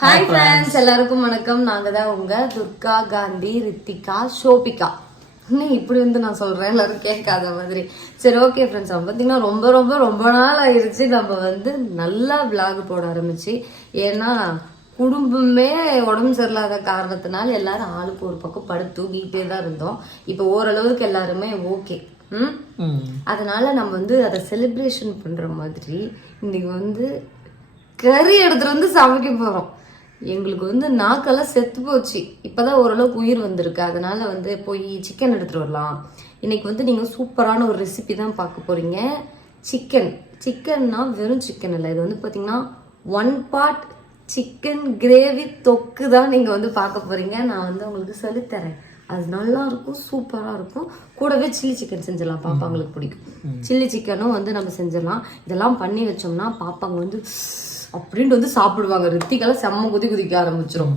Hi friends, எல்லாருக்கும் வணக்கம். நாங்கள் தான் உங்கள் துர்கா, காந்தி, ரித்திகா, ஷோபிகா. இன்னும் இப்படி வந்து நான் சொல்கிறேன், எல்லாரும் கேட்காத மாதிரி. சரி, ஓகே ஃப்ரெண்ட்ஸ், நம்ம பார்த்தீங்கன்னா ரொம்ப நாள் ஆயிடுச்சு நம்ம வந்து நல்லா விளாக் போட ஆரம்பிச்சு. ஏன்னா குடும்பமே உடம்பு சரியில்லாத காரணத்தினால எல்லாரும் ஆளுக்கு ஒரு பக்கம் படுத்து தூங்கிட்டே தான் இருந்தோம். இப்போ ஓரளவுக்கு எல்லாருமே ஓகே. அதனால நம்ம வந்து அதை செலிப்ரேஷன் பண்ணுற மாதிரி இன்னைக்கு வந்து கறி எடுத்துட்டு வந்து சமைக்க போகிறோம். எங்களுக்கு வந்து நாக்கெல்லாம் செத்து போச்சு. இப்போதான் ஓரளவுக்கு உயிர் வந்திருக்கு. அதனால வந்து போய் சிக்கன் எடுத்துட்டு வரலாம். இன்னைக்கு வந்து நீங்கள் சூப்பரான ஒரு ரெசிபி தான் பார்க்க போறீங்க. சிக்கன்னா வெறும் சிக்கன் இல்லை, இது வந்து பார்த்தீங்கன்னா 1 part சிக்கன் கிரேவி தொக்கு தான் நீங்கள் வந்து பார்க்க போறீங்க. நான் வந்து உங்களுக்கு சொல்லித்தரேன். அது நல்லா இருக்கும், சூப்பராக இருக்கும். கூடவே சில்லி சிக்கன் செஞ்சிடலாம், பாப்பாங்களுக்கு பிடிக்கும். சில்லி சிக்கனும் வந்து நம்ம செஞ்சிடலாம். இதெல்லாம் பண்ணி வச்சோம்னா பாப்பாங்க வந்து அப்படின்ட்டு வந்து சாப்பிடுவாங்க. ரித்திகெல்லாம் செம்ம குதிக்க ஆரம்பிச்சிடும்.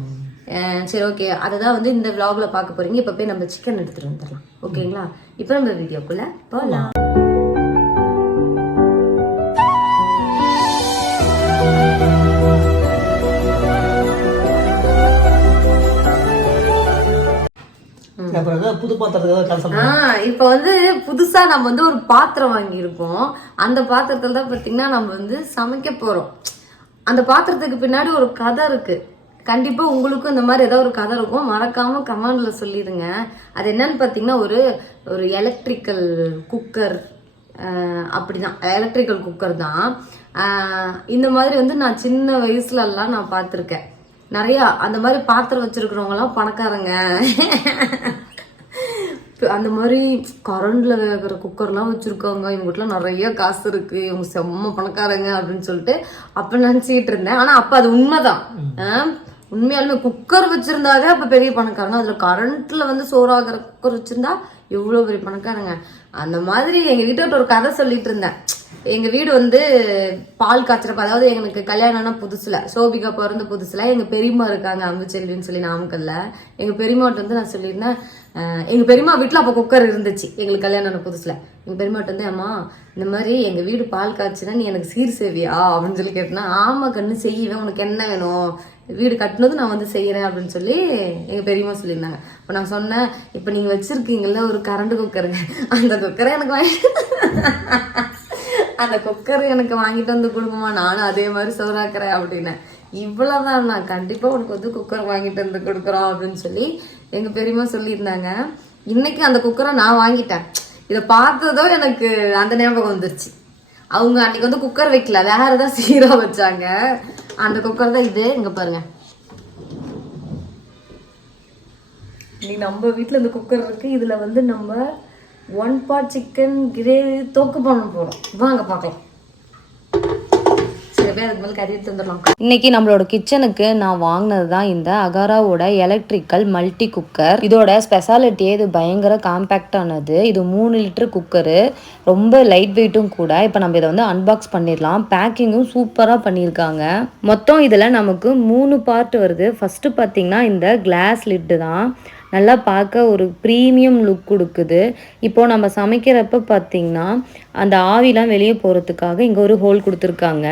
சரி, ஓகே, அதை தான் வந்து இந்த விளாக்ல பார்க்க போறீங்க. இப்போ போய் நம்ம சிக்கன் எடுத்துட்டு வந்துடலாம், ஓகேங்களா? இப்போ நம்ம வீடியோக்குள்ள போகலாம். இப்ப வந்து புதுசா நம்ம வந்து ஒரு பாத்திரம் வாங்கியிருக்கோம். அந்த பாத்திரத்துல தான் பாத்தீங்கன்னா நம்ம வந்து சமைக்க போறோம். அந்த பாத்திரத்துக்கு பின்னாடி ஒரு கதை இருக்கு. கண்டிப்பா உங்களுக்கும் இந்த மாதிரி ஏதாவது ஒரு கதை இருக்கும். மறக்காம கமெண்ட்ல சொல்லிடுங்க. அது என்னன்னு பாத்தீங்கன்னா ஒரு எலக்ட்ரிக்கல் குக்கர். அப்படிதான், எலக்ட்ரிக்கல் குக்கர் தான். இந்த மாதிரி வந்து நான் சின்ன வயசுல எல்லாம் நான் பார்த்துருக்கேன். நிறைய அந்த மாதிரி பாத்திரம் வச்சிருக்கிறவங்க எல்லாம் பணக்காரங்க. அந்த மாதிரி கரண்ட்ல வேகிற குக்கர்லாம் வச்சிருக்காங்க. இவங்ககிட்டலாம் நிறைய காசு இருக்கு, இவங்க செம்ம பணக்காரங்க அப்படின்னு சொல்லிட்டு அப்ப நினைச்சுக்கிட்டு இருந்தேன். ஆனா அப்ப அது உண்மைதான். உண்மையாலுமே குக்கர் வச்சிருந்தாவே அப்ப பெரிய பணக்காரங்க. அதுல கரண்ட்ல வந்து சோறாகிற குக்கர் வச்சிருந்தா எவ்வளவு பெரிய பணக்காரங்க. அந்த மாதிரி எங்க வீட்டை ஒரு கதை சொல்லிட்டு இருந்தேன். எங்க வீடு வந்து பால் காய்ச்சறப்ப, அதாவது எங்களுக்கு கல்யாணம்னா புதுசுல, சோபிகா பிறந்த புதுசுல எங்க பெரியம்மா இருக்காங்க, அம்புச்செல்வின்னு சொல்லி நாமக்கல்ல. எங்க பெரியம்மாட்ட வந்து நான் சொல்லியிருந்தேன், எங்க பெரியம்மா வீட்டுல அப்ப குக்கர் இருந்துச்சு எங்களுக்கு கல்யாணம் புதுசுல. எங்க பெரியம்மாட்ட வந்து, அம்மா இந்த மாதிரி எங்க வீடு பால் காய்ச்சினா நீ எனக்கு சீர் செய்வியா அப்படின்னு சொல்லி கேட்டேன்னா, ஆமா கண்ணு செய்வேன், உனக்கு என்ன வேணும், வீடு கட்டினது நான் வந்து செய்யறேன் அப்படின்னு சொல்லி எங்க பெரியம்மா சொல்லியிருந்தாங்க. இப்ப நான் சொன்னேன், இப்ப நீங்க வச்சிருக்கீங்கல்ல ஒரு கரண்ட் குக்கருங்க, அந்த குக்கரை எனக்கு அந்த குக்கர் எனக்கு வாங்கிட்டு வந்து கொடுக்குமா, நானும் அதே மாதிரி சோறாக்குறேன் அப்படின்னு. இவ்வளவுதான், நான் கண்டிப்பா உனக்கு வந்து குக்கர் வாங்கிட்டு வந்து கொடுக்குறோம் அப்படின்னு சொல்லி எங்க பெரியம்மா சொல்லியிருந்தாங்க. இன்னைக்கு அந்த குக்கரை நான் வாங்கிட்டேன். இதை பார்த்ததோ எனக்கு அந்த ஞாபகம் வந்துருச்சு. அவங்க அன்னைக்கு வந்து குக்கர் வைக்கல, வேற ஏதாவது சீரா வச்சாங்க. அந்த குக்கர் தான் இது. இங்க பாருங்க, நீ நம்ம வீட்டுல இந்த குக்கர் இருக்கு. இதுல வந்து நம்ம 1 part சிக்கன் கிரேவி தொக்கு பண்ண போறோம். வாங்க பார்க்கலாம். இன்னைக்கு நம்மளோட கிச்சனுக்கு நான் வாங்கினது தான் இந்த அகாராவோட எலக்ட்ரிக்கல் மல்டி குக்கர். இதோட ஸ்பெஷாலிட்டியே இது பயங்கர காம்பேக்டானது. இது 3 லிட்டர் குக்கரு, ரொம்ப லைட் வெயிட்டும் கூட. இப்போ நம்ம இதை வந்து அன்பாக்ஸ் பண்ணிடலாம். பேக்கிங்கும் சூப்பராக பண்ணியிருக்காங்க. மொத்தம் இதில் நமக்கு 3 பார்ட் வருது. ஃபஸ்ட்டு பார்த்தீங்கன்னா இந்த கிளாஸ் லிட்டு தான் நல்லா பார்க்க ஒரு ப்ரீமியம் லுக் கொடுக்குது. இப்போது நம்ம சமைக்கிறப்ப பார்த்திங்கன்னா அந்த ஆவிலாம் வெளியே போகிறதுக்காக இங்கே ஒரு ஹோல் கொடுத்துருக்காங்க.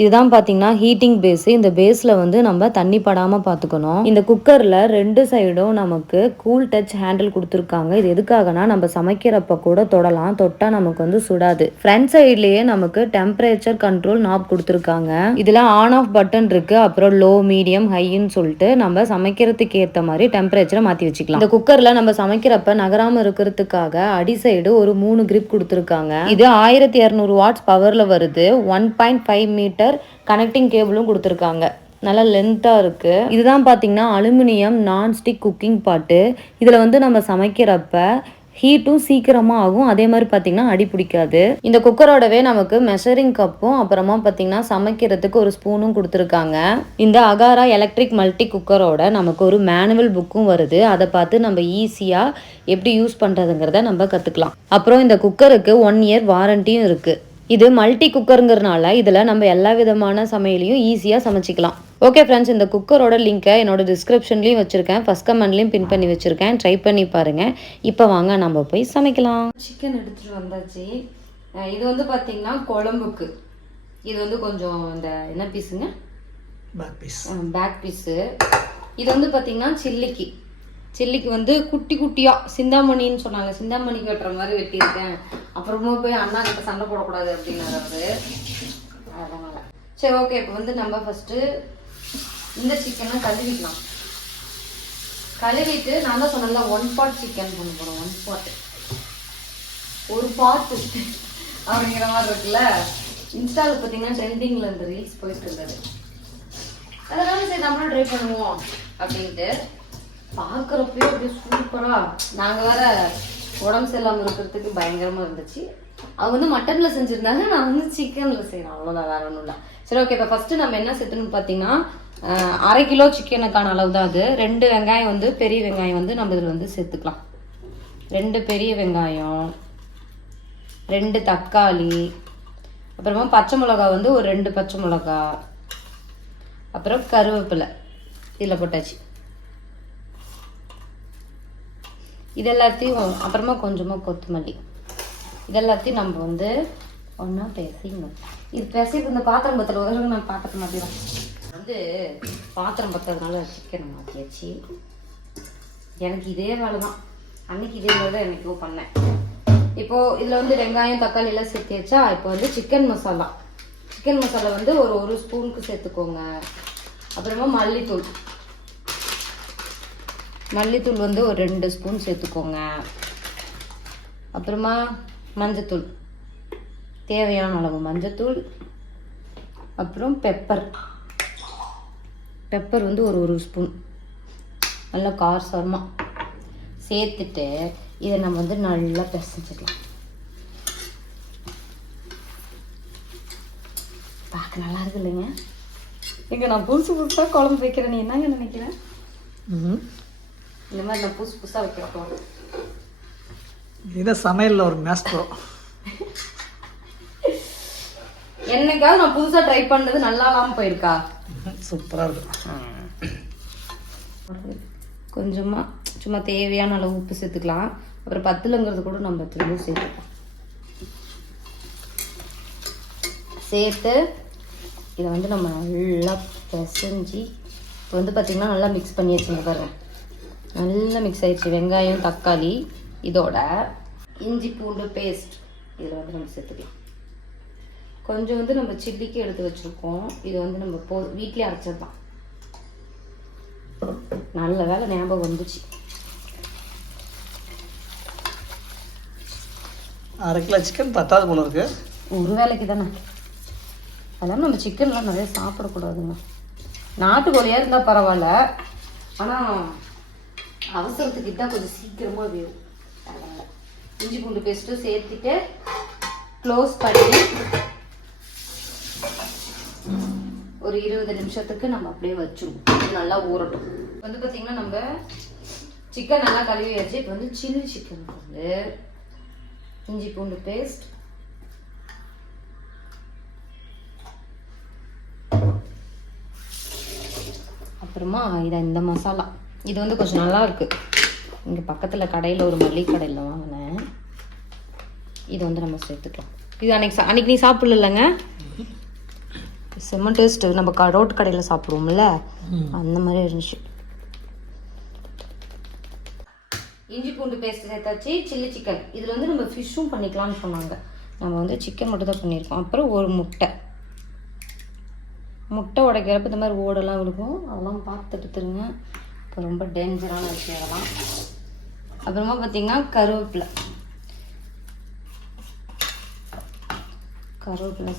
இதுதான் பார்த்தீங்கன்னா ஹீட்டிங் பேஸு. இந்த பேஸில் வந்து நம்ம தண்ணி படாமல் பார்த்துக்கணும். இந்த குக்கரில் 2 சைடும் நமக்கு கூல் டச் ஹேண்டில் கொடுத்துருக்காங்க. இது எதுக்காகனா நம்ம சமைக்கிறப்ப கூட தொடலாம், தொட்டால் நமக்கு வந்து சுடாது. ஃப்ரண்ட் சைட்லேயே நமக்கு டெம்பரேச்சர் கண்ட்ரோல் நாப் கொடுத்துருக்காங்க. இதில் ஆன் ஆஃப் பட்டன் இருக்குது. அப்புறம் லோ, மீடியம், ஹைன்னு சொல்லிட்டு நம்ம சமைக்கிறதுக்கு ஏற்ற மாதிரி டெம்பரேச்சரை மாற்றி வச்சுக்கலாம். இந்த குக்கரில் நம்ம சமைக்கிறப்ப நகராமல் இருக்கிறதுக்காக அடி சைடு ஒரு 3 கிரிப் கொடுத்துருக்காங்க. இது 1200 வாட்ஸ் பவரில் வருது. 1.5 மீட்டர் கனெக்டிங் கேபிளும் கொடுத்துருக்காங்க. நல்லா லென்த்தாக இருக்குது. இதுதான் பார்த்தீங்கன்னா அலுமினியம் நான்ஸ்டிக் குக்கிங் பாட்டு. இதில் வந்து நம்ம சமைக்கிறப்ப ஹீட்டும் சீக்கிரமாக ஆகும். அதே மாதிரி பார்த்தீங்கன்னா அடி பிடிக்காது. இந்த குக்கரோடவே நமக்கு மெஷரிங் கப்பும் அப்புறமா பார்த்தீங்கன்னா சமைக்கிறதுக்கு ஒரு ஸ்பூனும் கொடுத்துருக்காங்க. இந்த அகாரா எலக்ட்ரிக் மல்டி குக்கரோட நமக்கு ஒரு மேனுவல் புக்கும் வருது. அதை பார்த்து நம்ம ஈஸியாக எப்படி யூஸ் பண்ணுறதுங்கிறத நம்ம கற்றுக்கலாம். அப்புறம் இந்த குக்கருக்கு 1 இயர் வாரண்டியும் இருக்குது. இது மல்டி குக்கருங்கிறதுனால இதில் நம்ம எல்லா விதமான சமையலையும் ஈஸியாக சமைச்சிக்கலாம். ஓகே ஃப்ரெண்ட்ஸ், இந்த குக்கரோட லிங்க்கை என்னோட டிஸ்கிரிப்ஷன்லேயும் வச்சுருக்கேன், ஃபஸ்ட் கமெண்ட்லேயும் பின் பண்ணி வச்சுருக்கேன். ட்ரை பண்ணி பாருங்கள். இப்போ வாங்க நம்ம போய் சமைக்கலாம். சிக்கன் எடுத்துகிட்டு வந்தாச்சு. இது வந்து பார்த்திங்கன்னா குழம்புக்கு. இது வந்து கொஞ்சம் இந்த என்ன பீஸுங்க, பேக் பீஸு. இது வந்து பார்த்தீங்கன்னா சில்லிக்கு வந்து குட்டி குட்டியாக சிந்தாமணின்னு சொன்னாங்க, சிந்தாமணிக்கு வெட்டுற மாதிரி வெட்டியிருக்கேன். அப்புறமா போய் அண்ணா கிட்ட சண்டை போடக்கூடாது அப்படின்னாரு. அதனால் சரி ஓகே. இப்போ வந்து நம்ம ஃபஸ்ட்டு இந்த சிக்கனை கழுவிக்கலாம். கழுவிட்டு நான் தான் சொன்னேன்ல 1 part சிக்கன் பண்ண போகிறோம். 1 part ஒரு பார்ட்டு அப்படிங்கிற மாதிரி இருக்குல்ல. இன்ஸ்டாவில் பார்த்தீங்கன்னா ட்ரெண்டிங்கில் இந்த ரீல்ஸ் போயிட்டு இருந்தது. அதனால சரி நம்மளும் ட்ரை பண்ணுவோம் அப்படின்ட்டு பார்க்குறப்பயே அப்படியே சூப்பராக. நாங்கள் வேற உடம்பு சரியில்லாமல் இருக்கிறதுக்கு பயங்கரமாக இருந்துச்சு. அவங்க வந்து மட்டனில் செஞ்சுருந்தாங்க, நான் வந்து சிக்கனில் செய்கிறேன். அவ்வளோதான், வேற ஒன்றும் இல்லை. சரி ஓகே. இப்போ ஃபஸ்ட்டு நம்ம என்ன சேர்த்துணும்னு பார்த்தீங்கன்னா 1/2 கிலோ சிக்கனுக்கான அளவு தான் அது. 2 வெங்காயம் வந்து பெரிய வெங்காயம் வந்து நம்ம இதில் வந்து சேர்த்துக்கலாம். 2 பெரிய வெங்காயம், 2 தக்காளி, அப்புறமா பச்சை மிளகா வந்து ஒரு 2 பச்சை மிளகா, அப்புறம் கருவேப்பிலை இதில் போட்டாச்சு. இதெல்லாத்தையும் அப்புறமா கொஞ்சமாக கொத்தமல்லி, இதெல்லாத்தையும் நம்ம வந்து ஒன்றா பேசிக்கணும். இது பேசிட்டு இந்த பாத்திரம் பத்திர உதவி நான் பாத்திரத்தை மாற்றிடும் வந்து பாத்திரம் பற்றதுனால சிக்கனை மாற்றியாச்சு. எனக்கு இதே வேலை தான், அன்னைக்கு இதே வேலை தான் எனக்கோ பண்ணேன். இப்போது இதில் வந்து வெங்காயம் தக்காளி எல்லாம் சேர்த்தியாச்சா. இப்போ வந்து சிக்கன் மசாலா வந்து ஒரு ஸ்பூனுக்கு சேர்த்துக்கோங்க. அப்புறமா மல்லித்தூள் வந்து ஒரு 2 ஸ்பூன் சேர்த்துக்கோங்க. அப்புறமா மஞ்சத்தூள் தேவையான அளவு மஞ்சத்தூள். அப்புறம் பெப்பர் வந்து ஒரு ஸ்பூன் நல்லா காரசாரமாக சேர்த்துட்டு இதை நம்ம வந்து நல்லா பிசைஞ்சிக்கலாம். பார்க்க நல்லா இருக்கு இல்லைங்க? எங்க நான் புதுசாக குழம்பு வைக்கிறேன். நீ என்னங்க நினைக்கிறேன்? இந்த மாதிரி நான் புதுசாக வைக்கிறப்போ இதை சமையலில் ஒரு மேஸ்ட்ரோ. என்னைக்காவது நான் புதுசாக ட்ரை பண்ணது நல்லா இல்லாமல் போயிருக்கா? சூப்பராக இருக்கும். கொஞ்சமாக சும்மா தேவையான அளவு உப்பு சேர்த்துக்கலாம். அப்புறம் பத்துலங்கிறது கூட நம்ம திரும்ப சேர்த்துக்கலாம். சேர்த்து இதை வந்து நம்ம நல்லா பிசைஞ்சு இப்போ வந்து பார்த்திங்கன்னா நல்லா மிக்ஸ் பண்ணி வச்சுங்க பாருங்க. நல்லா மிக்ஸ் ஆயிடுச்சு. வெங்காயம் தக்காளி இதோட இஞ்சி பூண்டு பேஸ்ட் இதில் வந்து நம்ம சேர்த்துக்கலாம். கொஞ்சம் வந்து நம்ம சில்லிக்கு எடுத்து வச்சுருக்கோம். இது வந்து நம்ம வீட்டிலே அரைச்சது தான். நல்ல வேலை ஞாபகம் வந்துச்சு. 1/2 கிலோ சிக்கன் பத்தாது போல இருக்கு. ஒரு வேலைக்கு தானே. அதெல்லாம் நம்ம சிக்கன்லாம் நிறைய சாப்பிடக்கூடாதுங்க. நாட்டுக்கோழியாக இருந்தால் பரவாயில்ல, ஆனால் அவசரத்துக்கு தான் கொஞ்சம் சீக்கிரமாக வேணும். அதனால் இஞ்சி பூண்டு பேஸ்ட்டும் சேர்த்துட்டு க்ளோஸ் பண்ணி ஒரு 20 நிமிஷத்துக்கு நம்ம அப்படியே வச்சுருவோம். நல்லா ஊறட்டும். வந்து பார்த்திங்கன்னா நம்ம சிக்கன் நல்லா கழுவி வச்சு இப்போ வந்து சில்லி சிக்கன் வந்து இஞ்சி பூண்டு பேஸ்ட், அப்புறமா இந்த மசாலா இது வந்து கொஞ்சம் நல்லா இருக்குது. இங்கே பக்கத்தில் கடையில் ஒரு மல்லிகை கடையில் வாங்கினேன். இது வந்து நம்ம சேர்த்துக்கலாம். இது அன்னைக்கு நீ சாப்பிடலங்க, செம்ம டேஸ்ட்டு. நம்ம ரோட்டு கடையில் சாப்பிடுவோம்ல அந்த மாதிரி இருந்துச்சு. இஞ்சி பூண்டு பேஸ்ட் சேர்த்தாச்சு. சில்லி சிக்கன் இதில் வந்து நம்ம ஃபிஷ்ஷும் பண்ணிக்கலாம்னு சொன்னாங்க. நம்ம வந்து சிக்கன் மட்டும் தான் பண்ணியிருக்கோம். அப்புறம் ஒரு முட்டை உடைக்கிறப்ப இந்த மாதிரி ஓடெல்லாம் விழுகும், அதெல்லாம் பார்த்துட்டு திருங்க. இப்போ ரொம்ப டேஞ்சரான விஷயம் அதெல்லாம். அப்புறமா பார்த்திங்கன்னா கருவேப்பிலை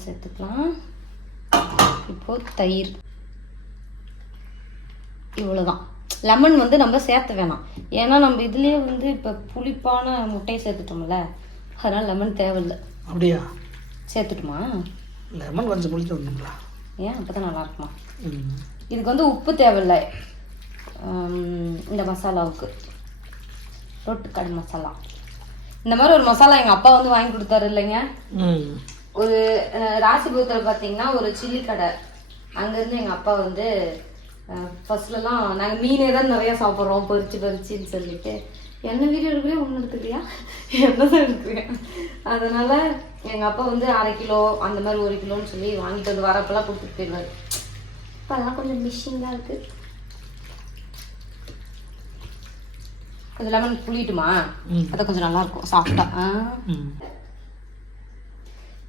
சேர்த்துக்கலாம். இப்போது தயிர் இவ்வளோதான். லெமன் வந்து நம்ம சேர்த்த வேணாம், ஏன்னா நம்ம இதுலேயே வந்து இப்போ புளிப்பான முட்டையை சேர்த்துட்டோம்ல, அதனால் லெமன் தேவையில்லை. அப்படியா? சேர்த்துட்டுமா? லெமன் கொஞ்சம் புளிக்க வந்துங்களா? ஏன் அப்போ தான் நல்லாயிருக்குமா? இதுக்கு வந்து உப்பு தேவையில்லை. இந்த மசாலாவுக்கு ரொட்டுக்கடை மசாலா, இந்த மாதிரி ஒரு மசாலா எங்கள் அப்பா வந்து வாங்கி கொடுத்தாரு இல்லைங்க. ஒரு ராசிபுரத்தில் பார்த்தீங்கன்னா ஒரு சில்லி கடை, அங்கேருந்து எங்கள் அப்பா வந்து ஃபர்ஸ்ட்லலாம் நாங்கள் மீனே தான் நிறையா சாப்பிட்றோம் பறிச்சுன்னு சொல்லிட்டு, என்ன வீடியோ எடுக்கிறியா ஒன்று எடுத்துக்கிறியா என்ன தான் எடுக்கிறேன். அதனால் எங்கள் அப்பா வந்து 1/2 கிலோ அந்த மாதிரி 1 கிலோன்னு சொல்லி வாங்கிட்டு வந்து வரப்பெல்லாம் கொடுத்துட்டு போயிடுவார். இப்போல்லாம் கொஞ்சம் மிஷின்லாம் இருக்கு. கொஞ்சம் லெமன் புளிட்டுமா? அது கொஞ்சம் நல்லா இருக்கும் சாஃப்டா.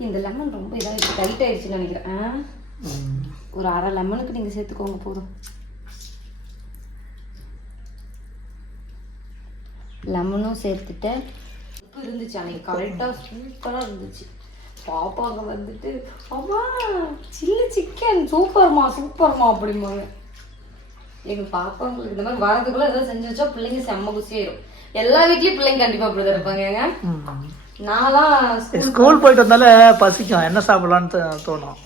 இந்த லெமன் ரொம்ப இதாகிடுச்சு, டைட் ஆயிடுச்சுன்னு நினைக்கிறேன். ஒரு அரை லெமனுக்கு நீங்கள் சேர்த்துக்கோங்க போதும். லெமனும் சேர்த்துட்டு உப்பு இருந்துச்சு அன்னைக்கு கரெக்டாக சூப்பராக இருந்துச்சு. பாப்பாங்க வந்துட்டு அம்மா சில்லி சிக்கன் சூப்பர்மா சூப்பர்மா அப்படிம்பாங்க. எங்கள் பாப்பாங்களுக்கு இந்த மாதிரி வரதுக்குள்ள ஏதாவது செஞ்சு வச்சா பிள்ளைங்க செம்ம குசியாயிரும். எல்லா வீட்லேயும் பிள்ளைங்க கண்டிப்பாக அப்படிதான் இருப்பாங்க. நான்லாம் ஸ்கூல் போயிட்டு வந்தாலே பசிக்கும், என்ன சாப்பிடலான்னு தோணும்.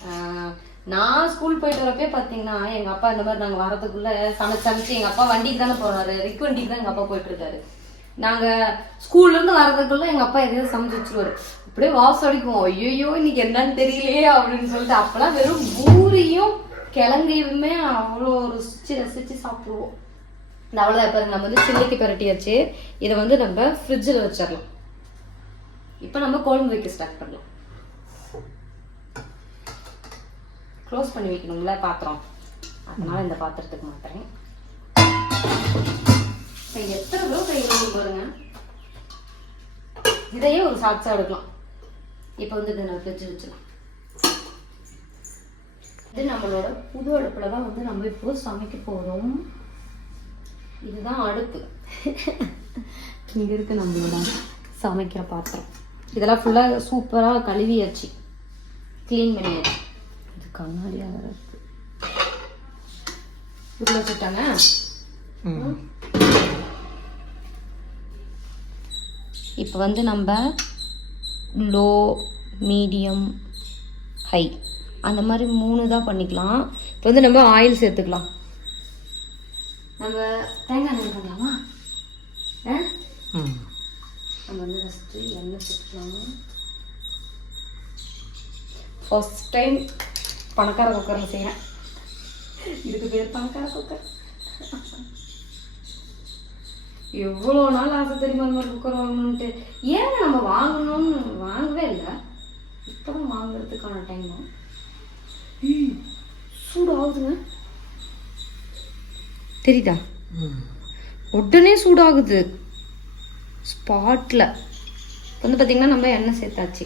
நான் ஸ்கூல் போயிட்டு வரப்பே பார்த்தீங்கன்னா எங்கள் அப்பா இந்த மாதிரி நாங்கள் வரதுக்குள்ள சமைச்சு எங்கள் அப்பா வண்டிக்கு தானே போறாரு, ரிக் வண்டிக்கு தான் எங்கள் அப்பா போயிட்டு இருக்காரு. நாங்கள் ஸ்கூல்லேருந்து வரதுக்குள்ள எங்கள் அப்பா எதையாவது சமைச்சு வச்சுருவாரு. அப்படியே வாசம் அடிக்கும், ஐயோ இன்னைக்கு என்னன்னு தெரியலையே அப்படின்னு சொல்லிட்டு. அப்பெல்லாம் வெறும் பூரியும் கிழங்கையுமே அவ்வளோ ரசிச்சு சாப்பிடுவோம். இந்த அவ்வளோதான். இப்போ நம்ம வந்து சில்லிக்கு பரட்டியாச்சு. இதை வந்து நம்ம ஃப்ரிட்ஜில் வச்சிடலாம். இப்போ நம்ம குழம்பு வைக்க ஸ்டார்ட் பண்ணலாம். க்ளோஸ் பண்ணி வைக்கணுங்களா பாத்திரம், அதனால இந்த பாத்திரத்துக்கு மாத்துறேன். இப்போ எத்தனை தடவை கை கழுவி பாருங்க. இதையே ஒரு சாட்சா எடுக்கலாம். இப்போ வந்து இதை நான் ஃப்ரிட்ஜ் வச்சிடலாம். இது நம்மளோட புது அடுப்பில் தான் வந்து நம்ம இப்போ சமைக்க போகிறோம். இதுதான் அடுப்பு. இங்கே இருக்கு நம்மளோட சமைக்கிற பாத்திரம். இதெல்லாம் ஃபுல்லாக சூப்பராக கழுவியாச்சு, க்ளீன் பண்ணியாச்சு. இது கண்ணாடியாக வேற இருக்கு. உள்ள வச்சுட்டாங்க. இப்போ வந்து நம்ம லோ மீடியம் ஹை அந்த மாதிரி 3 தான் பண்ணிக்கலாம். இப்போ வந்து நம்ம ஆயில் சேர்த்துக்கலாம். நம்ம தேங்காய் எண்ணெய் பண்ணலாமா? நம்ம வந்து ஃபஸ்ட்டு எண்ணெய் சேர்த்துக்கலாம். ஃபர்ஸ்ட் டைம் பணக்கார குக்கரில் செய்கிறேன். இதுக்கு பேர் பணக்கார குக்கர். எவ்வளோ நாள் ஆசை தெரியுமா இந்த மாதிரி குக்கர் வாங்கணுன்ட்டு. ஏங்க நம்ம வாங்கணும்னு வாங்கவே இல்லை, இப்போ தான் வாங்குறதுக்கான டைம் தான். சூடு ஆகுதுங்க, தெரியுதா? உடனே சூடாகுது ஸ்பாட்டில். வந்து பார்த்தீங்கன்னா நம்ம எண்ணெய் சேர்த்தாச்சு.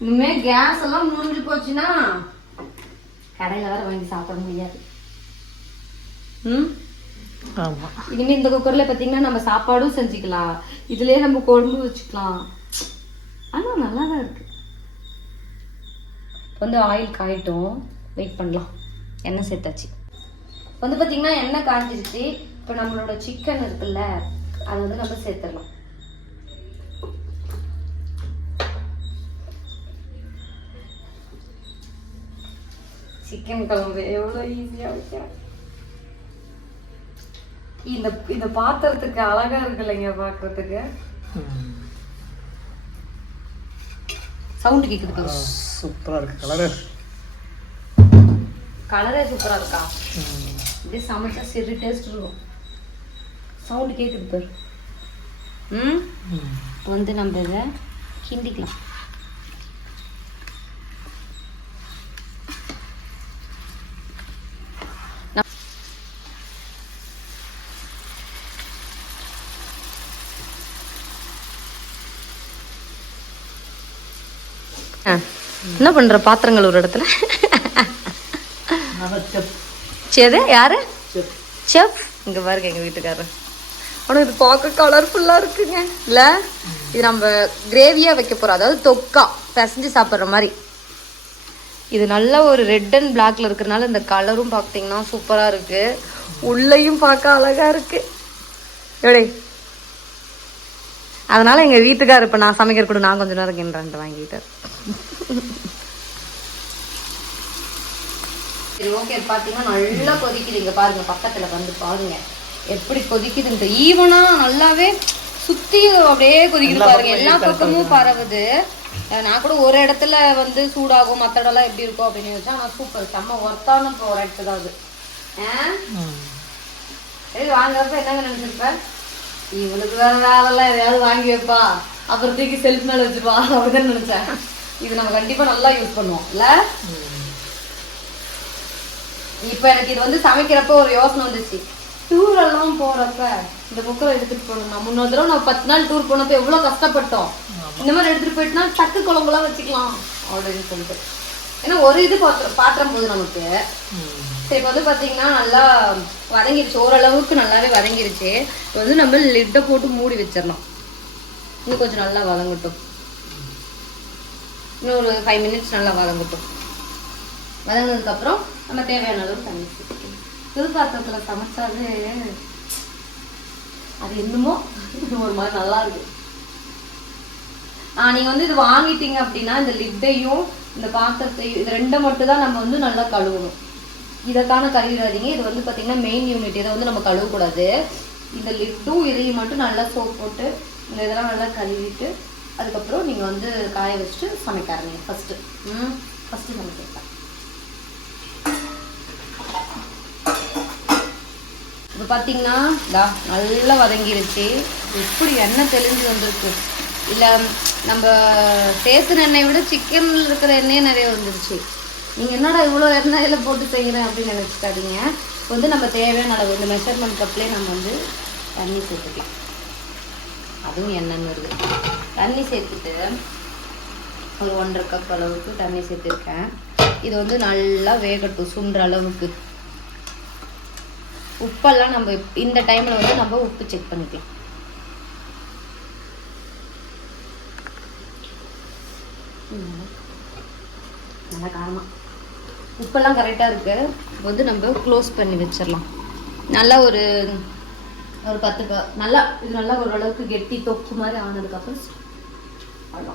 இனிமேல் கேஸ் எல்லாம் முடிஞ்சு போச்சுன்னா கடையில் வேறு வாங்கி சாப்பிட முடியாது. இனிமேல் இந்த குக்கரில் பார்த்தீங்கன்னா நம்ம சாப்பாடும் செஞ்சுக்கலாம், இதுலேயே நம்ம குழம்பு வச்சுக்கலாம். ஆனால் நல்லா தான் இருக்கு. வந்து ஆயில் காயிட்டும், வெயிட் பண்ணலாம். எண்ணெய் சேர்த்தாச்சு. வந்து பார்த்தீங்கன்னா எண்ணெய் காய்ஞ்சிருச்சு. இப்போ நம்மளோட சிக்கன் இருக்குல்ல, அதை வந்து நம்ம சேர்த்துடலாம். சிக்கன் குழம்பு எவ்வளோ ஈஸியாக வைக்கிறேன். இந்த பாத்திரத்துக்கு அழகா இருக்கு இல்லைங்க பாக்குறதுக்கு. சவுண்ட் கேக்குது பாரு, சூப்பரா இருக்கு. கலரே சூப்பரா இருக்கா? இது சமைச்சா சரி டேஸ்ட் இருக்கும். சவுண்ட் கேக்குது பாரு. வந்து நம்ம இதை கிண்டிக்கலாம். என்ன பண்ற? பாத்திரங்கள் ஒரு இடத்துல. சரி, யாரு செஃப்? இங்க பாருங்க எங்க வீட்டுக்காரர். ஆனால் இது பார்க்க கலர்ஃபுல்லா இருக்குங்க இல்ல? இது நம்ம கிரேவியா வைக்க போறோம், அதாவது தொக்கா பிசைஞ்சு சாப்பிட்ற மாதிரி. இது நல்ல ஒரு ரெட் அண்ட் பிளாக்ல இருக்கிறதுனால இந்த கலரும் பார்த்தீங்கன்னா சூப்பரா இருக்கு. உள்ளேயும் பார்க்க அழகா இருக்கு. எப்படி? அதனால எங்க வீட்டுக்காரர் இப்ப நான் சமைக்கிற கூட நான் கொஞ்ச நேரம் கிண்டுறேன் வாங்கிட்டார். சரி, ஓகே. பார்த்தீங்கன்னா நல்லா கொதிக்குது. இங்கே பாருங்க, பக்கத்தில் வந்து பாருங்க எப்படி கொதிக்குதுன்ட்டு. ஈவனா நல்லாவே சுற்றி அப்படியே கொதிக்குது பாருங்க, எல்லா பக்கமும் பரவுது. நான் கூட ஒரு இடத்துல வந்து சூடாகும், மற்ற இடம்லாம் எப்படி இருக்கும் அப்படின்னு வச்சா, ஆனால் சூப்பர் செம்ம ஒர்த்தான ப்ராடக்ட் தான் அது. வாங்குறப்ப என்னங்க நினைச்சிருப்பேன், இவனுக்கு வேற வேலைலாம் எதையாவது வாங்கி வைப்பா, அப்புறம் தூக்கி செல்ஃப் மேலே வச்சுப்பா அப்படிதான் நினைச்சேன். இது நம்ம கண்டிப்பா நல்லா யூஸ் பண்ணுவோம் இல்ல? இப்போ எனக்கு இது வந்து சமைக்கிறப்ப ஒரு யோசனை வந்துச்சு. டூர் எல்லாம் போறப்ப இந்த குக்கரை எடுத்துட்டு போகணும். நான் முன்னொரு தடவை நான் 10 நாள் டூர் போனப்ப எவ்வளவு கஷ்டப்பட்டோம். இந்த மாதிரி எடுத்துட்டு போயிட்டுனா டக்கு குழம்புலாம் வச்சுக்கலாம் அப்படின்னு சொல்லிட்டு. ஏன்னா ஒரு இது பாத்திரம் போகுது நமக்கு. சரி இப்போ வந்து பார்த்தீங்கன்னா நல்லா வதங்கிருச்சு, ஓரளவுக்கு நல்லாவே வதங்கிருச்சு. இப்போ வந்து நம்ம லிட்டை போட்டு மூடி வச்சிடலாம். இன்னும் கொஞ்சம் நல்லா வதங்கட்டும். இன்னும் ஒரு 5 மினிட்ஸ் நல்லா வதங்கட்டும். வதங்கினதுக்கப்புறம் நம்ம தேவையான அளவு தண்ணி சேர்த்துக்கணும். திருப்பாத்திரத்தில் சமைச்சாலே அது என்னமோ ஒரு மாதிரி நல்லா இருக்கு. நீங்கள் வந்து இது வாங்கிட்டீங்க அப்படின்னா இந்த லிட்டையும் இந்த பாத்திரத்தையும் இது ரெண்டை மட்டும் தான் நம்ம வந்து நல்லா கழுவணும். இதற்கான கழுவிடாதீங்க. இது வந்து பார்த்தீங்கன்னா மெயின் யூனிட். இதை வந்து நம்ம கழுவக்கூடாது. இந்த லிட்டும் இதையும் மட்டும் நல்லா சோப் போட்டு இந்த இதெல்லாம் நல்லா கழுவிட்டு அதுக்கப்புறம் நீங்கள் வந்து காய வச்சுட்டு சமைக்க ஆரம்பிங்க. ஃபஸ்ட்டு சமைக்கலாம். இப்போ பார்த்தீங்கன்னா நல்லா வதங்கிருச்சு. இப்படி எண்ணெய் தெளிஞ்சு வந்திருக்கு. இல்லை நம்ம சேர்த்துன எண்ணெயை விட சிக்கனில் இருக்கிற எண்ணெயே நிறைய வந்துருச்சு. நீங்கள் என்னடா இவ்வளோ எண்ணெயில் போட்டு செய்கிறேன் அப்படின்னு நினச்சிக்காதீங்க. வந்து நம்ம தேவையான அளவு இந்த மெஷர்மெண்ட் கப்லேயே நம்ம வந்து தண்ணி சேர்த்துக்கலாம். அதுவும் எண்ணெய்னு வருது. தண்ணி சேர்த்துட்டு ஒரு 1.5 கப் அளவுக்கு தண்ணி சேர்த்துருக்கேன். இது வந்து நல்லா வேகட்டும் சுண்டுற அளவுக்கு. உப்பெல்லாம் நம்ம இந்த டைமில் வந்து நம்ம உப்பு செக் பண்ணிக்கலாம். நல்லா காரமாக உப்பெல்லாம் கரெக்டாக இருக்கு. வந்து நம்ம க்ளோஸ் பண்ணி வச்சிடலாம். நல்லா ஒரு 10 நல்லா இது நல்லா ஓரளவுக்கு கெட்டி தொக்கு மாதிரி ஆனதுக்கப்புறம் அவ்வளோ.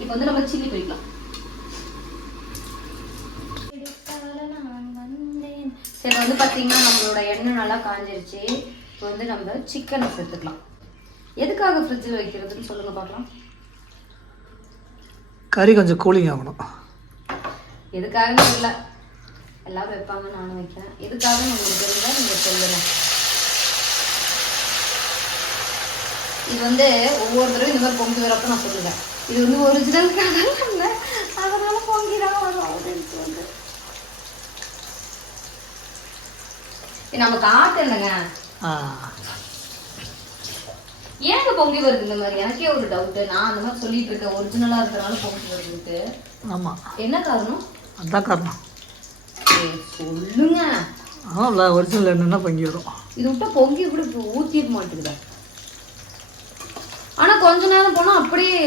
இப்போ வந்து நம்ம சில்லி போய்க்கலாம். சரி வந்து பார்த்தீங்கன்னா நம்மளோட எண்ணெய் நல்லா காஞ்சிருச்சு. இப்போ வந்து நம்ம சிக்கனை சேர்த்துக்கலாம். எதுக்காக ஃப்ரிட்ஜில் வைக்கிறதுன்னு சொல்லுங்க பார்க்கலாம். கறி கொஞ்சம் கூலிங் ஆகணும். எதுக்காக இல்லை, எல்லாரும் வைப்பாங்க, நானும் வைக்கிறேன். எதுக்காக உங்களுக்கு தெரிஞ்சால் நீங்கள் சொல்லுங்க. இது வந்து ஒவ்வொரு தடவை இந்த மாதிரி பொங்கி வரப்போ நான் சொல்லுவேன். இது வந்து ஒரிஜினல் கலர் அதனால பொங்கிதான் வரும் அப்படின்னு வந்து நம்ம காட்டு இல்லைங்க. ஏங்க பொங்கி வருது இந்த மாதிரி? எனக்கே ஒரு டவுட். நான் அந்த மாதிரி சொல்லிட்டு இருக்கேன் ஒரிஜினலா இருக்கிறனால பொங்கி வருதுக்கு. ஆமா, என்ன காரணம்? அதான் காரணம். சொல்லுங்க. ஒரிஜினல் என்னன்னா பொங்கி வரும். இது விட்டா பொங்கி கூட ஊத்திட மாட்டேங்குது. ஆனா கொஞ்ச நேரம் போனா அப்படியே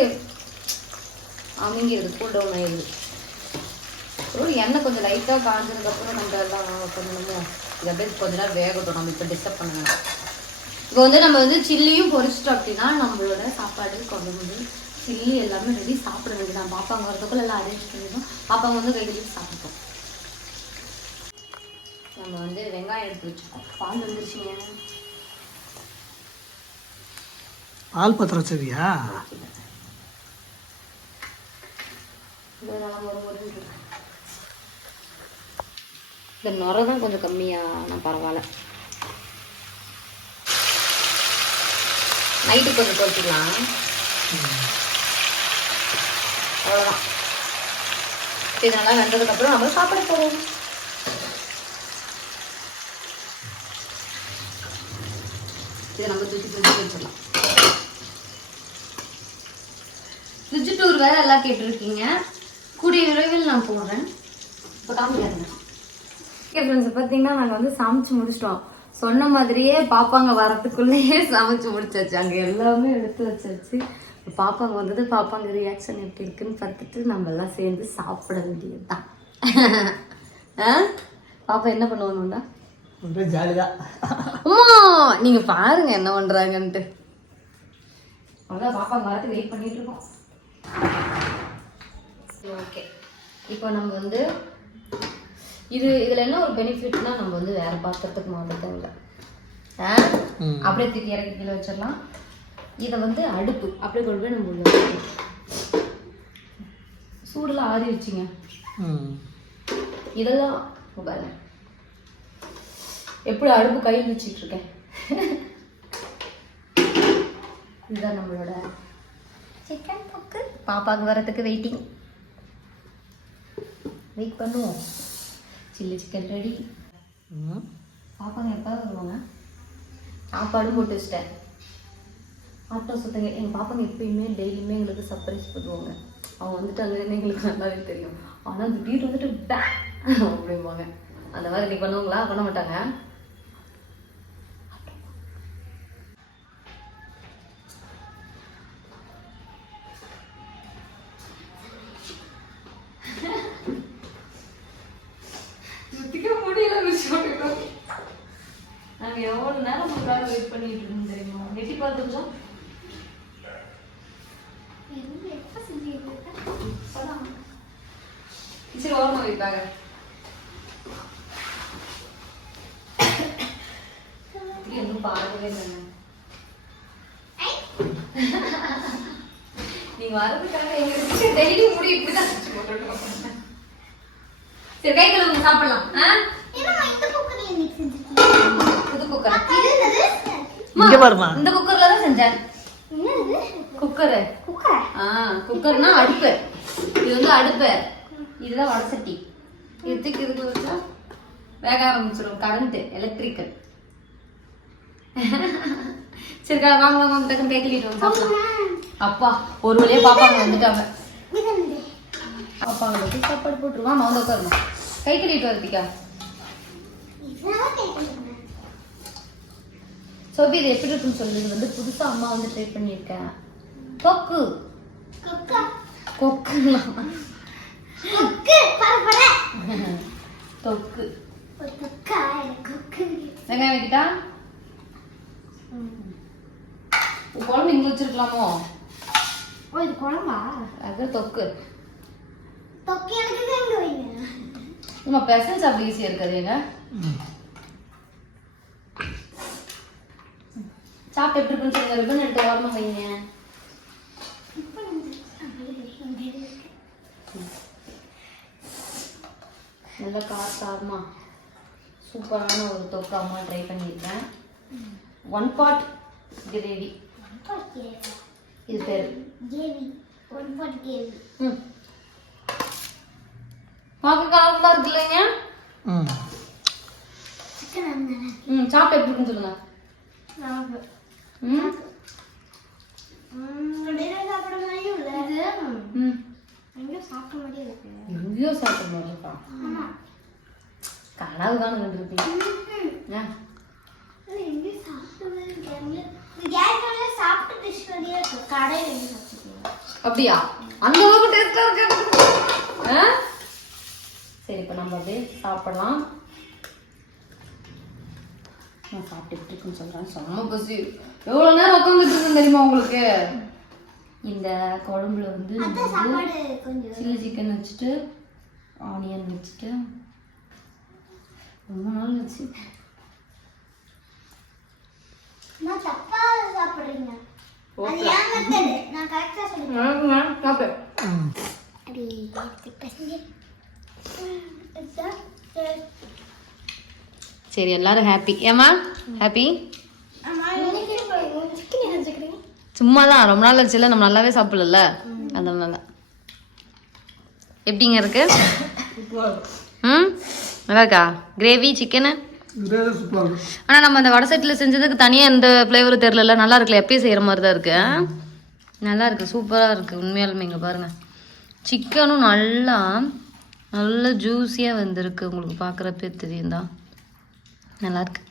அமைங்கிடுது, கூல் டவுன் ஆயிடுது. ஒரு எண்ணெய் கொஞ்சம் லைட்டா காஞ்சதுக்கு அப்புறம் நம்ம எல்லாம் பண்ணணுமோ. இது அப்படியே கொஞ்ச நேரம் வேகட்டும். நம்ம இப்போ டிஸ்டர்ப் பண்ணணும். இப்போ வந்து நம்ம வந்து சில்லியும் பொரிச்சிட்டோம் அப்படின்னா நம்மளோட சாப்பாடு குழம்பு சில்லி எல்லாமே ரெடி. சாப்பிட வேண்டியதான். பாப்பாங்க வரதுக்குள்ள எல்லாம் அரேஞ்ச் பண்ணிடுவோம். பாப்பாங்க வந்து கையிலேயே சாப்பிட்டோம். நம்ம வந்து வெங்காயம் எடுத்து வச்சுக்கோம். பால் வந்துருச்சுங்க. பால் பத்திரம் வச்சதியா? இந்த நுரை தான் கொஞ்சம் கம்மியா, ஆனால் பரவாயில்ல. நைட்டு கொஞ்சம் பொறுத்துக்கலாம். அவ்வளோதான். இது நல்லா வெந்ததுக்கப்புறம் நம்ம சாப்பிட போகிறோம். இதை நம்ம தூக்கி ஃப்ரிட்ஜ் வச்சிடலாம். ஃப்ரிட்ஜ் டூர் வேறு எல்லாம் கேட்டிருக்கீங்க. கூடிய விரைவில் நான் போடுறேன். இப்போ காமிக்காதுங்க. ஓகே ஃப்ரெண்ட்ஸ், பார்த்தீங்கன்னா நாங்கள் வந்து சமைச்சு முடிச்சிட்டோம். சொன்ன மாதிரியே பாப்பாங்க வரத்துக்குள்ளேயே சமைச்சு முடிச்சாச்சு. அங்கே எல்லாமே எடுத்து வச்சாச்சு. பாப்பாங்க வந்தது, பாப்பாங்க ரியாக்ஷன் எப்படி இருக்குன்னு பார்த்துட்டு நம்ம எல்லாம் சேர்ந்து சாப்பிட வேண்டியது தான். பாப்பா என்ன பண்ணுவாங்கடா? ஜாலிதான். அம்மா நீங்க பாருங்க என்ன பண்றாங்கன்ட்டு. அதான் பாப்பாங்க வரத்துக்கு வெயிட் பண்ணிட்டு இருக்கோம். ஓகே, இப்போ நம்ம வந்து இதுல என்ன ஒரு பெனிஃபிட்னா நம்ம வந்து வேற பாத்திரத்துக்கு மாற்ற தேவையில்லை. அப்படியே தூக்கி இறக்கி கீழே வச்சிடலாம். இதை வந்து அடுப்பு அப்படியே கொண்டு போய் நம்ம உள்ள சூடெல்லாம் ஆறி வச்சுங்க. இதெல்லாம் பாருங்க எப்படி அடுப்பு கையில் வச்சுட்டு இருக்கேன். இதுதான் நம்மளோட சிக்கன் தொக்கு. பாப்பாவுக்கு வரத்துக்கு வெயிட் பண்ணுவோம். Chilli chicken ready. பாப்பாங்க எப்போ வருவாங்க? சாப்பாடு போட்டு வச்சிட்டேன். ஆட்டம் சுத்தங்க. எங்கள் பாப்பாங்க எப்பயுமே டெய்லியுமே எங்களுக்கு சர்ப்ரைஸ் பண்ணுவாங்க. அவங்க வந்துட்டாங்கன்னு எங்களுக்கு நல்லாவே தெரியும். ஆனால் திடீர்னு வந்துட்டு பே அப்படிம்பாங்க. அந்த மாதிரி நீ பண்ணுவாங்களா? பண்ண மாட்டாங்க. நாங்கள் எவ்வளோ நேரம் உங்களுக்காக வெயிட் பண்ணிட்டு இருந்தோம் தெரியுமா? நெட்டி பார்த்து கொஞ்சம் சரி ஓரமாக வைப்பாங்க. எதுவும் பார்க்கவே இல்லைங்க. நீங்க வரதுக்காக எங்களுக்கு டெய்லி முடி இப்படிதான் சரி கை கழுவுங்க சாப்பிடலாம். புது குக்கர் இங்க பாருமா. இந்த குக்கர்ல தான் செஞ்சேன். குக்கரு குக்கர்னா அடுப்பு. இது வந்து அடுப்பு. இதுதான் வடசட்டி. இதுக்கு இதுக்கு வச்சா வேக ஆரம்பிச்சிடும். Current electrical. சரி வாங்க வாங்க டக்குன்னு கை கழுவிட்டு வந்து சாப்பிடலாம். அப்பா ஒரு வழியா பாப்பாங்க வந்துட்டாங்க. பாப்பாங்களுக்கு சாப்பாடு போட்டுருவான். அவங்க உட்காருமா கை கழுவிட்டு வரதுக்கா. சோபி இது எப்படி இருக்குன்னு சொல்லி இது வந்து புதுசா அம்மா வந்து ட்ரை பண்ணியிருக்கேன். கொக்கு கொக்கு தொக்கு வெங்காயம் வைக்கிட்டா? குழம்பு இங்க வச்சிருக்கலாமோ? இது குழம்பா? அது தொக்கு. தொக்கு எனக்கு எங்க வைங்க? நம்ம பெசல் சாப்பிட ஈஸியா இருக்காது. ஏங்க சாப்பிட்டு எப்படி இருக்குன்னு சொல்லுங்க. ரிப்பன் எடுத்து ஓரமா வைங்க. நல்லா காரமா சூப்பரான ஒரு தொக்கு அம்மா ட்ரை பண்ணியிருக்கேன். 1 pot கிரேவி. இது பேர் பார்க்க கலர்ஃபுல்லா இருக்கு இல்லைங்க? சாப்பிட்டு எப்படி இருக்குன்னு சொல்லுங்க. எங்கேயோ சாப்பிட்ட மாதிரி இருக்கா? கனவு தான் கண்டுருக்கீங்க. அப்படியா? அந்த அளவுக்கு டேஸ்டா இருக்கு. சரி இப்ப நம்ம அப்படியே சாப்பிடலாம். நான் சாப்பிட்டு இருக்குன்னு சொல்றேன். செம்ம பசி. எவ்வளவு நேரம் உட்காந்துட்டு இருக்கேன் தெரியுமா உங்களுக்கு? இந்த குழம்புல வந்து சில்லி சிக்கன் வச்சுட்டு ஆனியன் வச்சுட்டு ரொம்ப நாள் வச்சு தப்பா சாப்பிடுறீங்க. அது ஏன் மெத்தட்? நான் கரெக்ட்டா சொல்றேன். சாப்பிடு. அடி சரி எல்லாரும் ஹாப்பி. ஏமா ஹாப்பி? சும்மா தான் ரொம்ப நாள் ஆச்சுல, நம்ம நல்லாவே சாப்பிடல. அதனால எப்படிங்க இருக்கு? நல்லா இருக்கா கிரேவி சிக்கனு? ஆனால் நம்ம அந்த வடை செட்டில் செஞ்சதுக்கு தனியாக எந்த ஃப்ளேவரும் தெரில. நல்லா இருக்குல்ல, எப்பயும் செய்கிற மாதிரி தான் இருக்கு. நல்லா இருக்கு, சூப்பராக இருக்குது உண்மையாலுமே. இங்கே பாருங்கள், சிக்கனும் நல்லா ஜூஸியாக வந்திருக்கு. உங்களுக்கு பார்க்குறப்பே தெரியும் தான், நல்லா இருக்கு.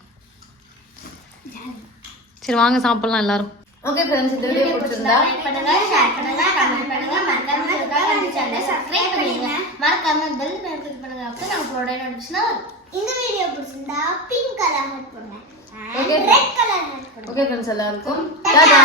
சரி வாங்க சாப்பிடலாம் எல்லாரும். ஓகே ஃப்ரெண்ட்ஸ், இந்த வீடியோ பிடிச்சிருந்தா லைக் பண்ணுங்க, ஷேர் பண்ணுங்க, கமெண்ட் பண்ணுங்க, மறக்காம இந்த சேனலை சப்ஸ்கிரைப் பண்ணுங்க, மறக்காம பெல் பட்டன் கிளிக் பண்ணுங்க. அப்போ நம்மளோட நோட்டிஃபிகேஷன் வரும். இந்த வீடியோ பிடிச்சிருந்தா பிங்க் கலர் ஹார்ட் பண்ணுங்க, ரெட் கலர் ஹார்ட் பண்ணுங்க. ஓகே ஃப்ரெண்ட்ஸ் எல்லாருக்கும் டாடா.